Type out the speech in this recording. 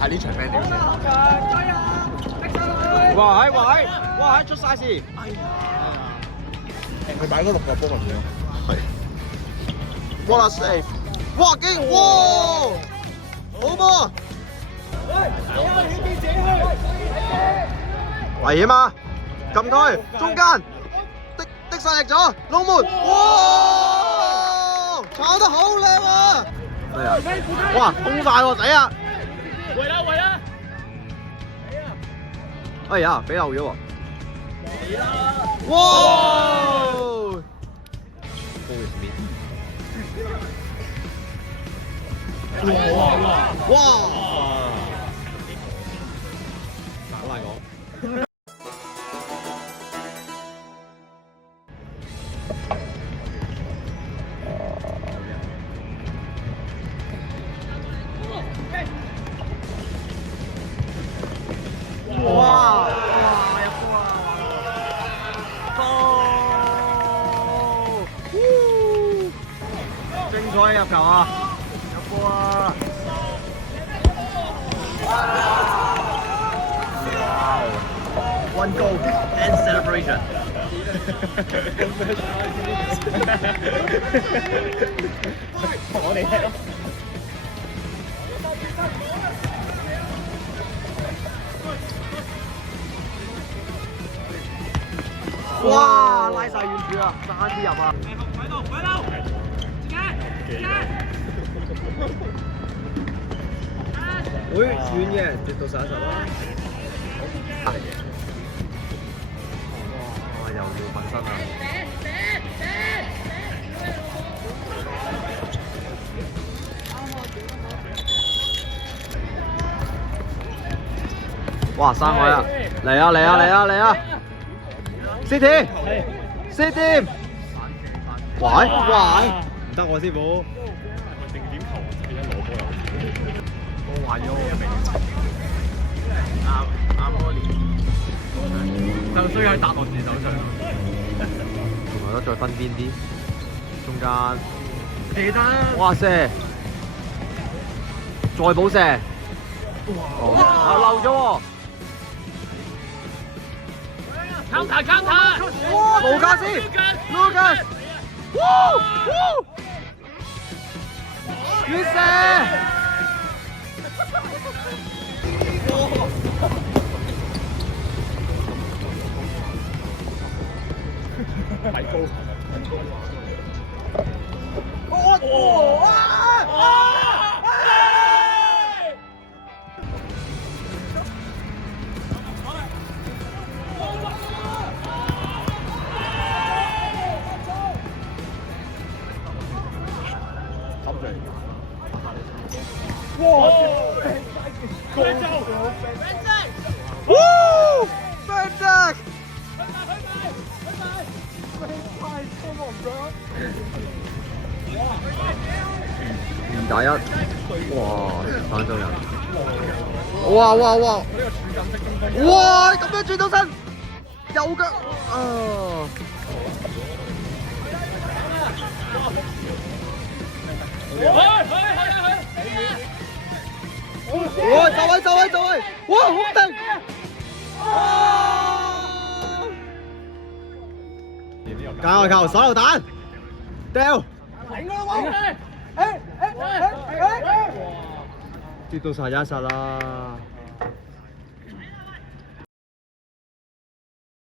睇呢場咩料先？哇喺哇喺哇喺出晒事！佢擺嗰6個波咁樣。係。What a save！ 哇勁哇！好波！危險啊！撳佢中間，的晒力咗，龍門！哇！炒得好靚啊！係啊！哇，攻快喎，仔啊！回啦！哎呀，俾漏咗喎！哇！哇！好難講。哇！入波啊！精彩嘅入球啊！入波啊！One goal and celebration. 我哋踢咯。哇！拉晒遠處啊，爭啲入啊！會遠嘅，跌到實啦。哇！又要瞓身啊！哇！生位啊！嚟啊！City！喂！唔得喎，師傅。定點球記得攞波又我壞咗我嘅名。啱嗰年，就衰喺達洛士手上。同埋都再分邊啲，中間。其他。哇射！再補射。哇！漏咗喎。counter！盧卡斯 ，Lucas， 遠射，米高。哇！Fantastic！ 2打1，哇！反咗人，哇！哇！咁樣轉到身，右腳啊！哇！就位！哇！好定！加外球，手榴彈，掉！跌到晒一實啦！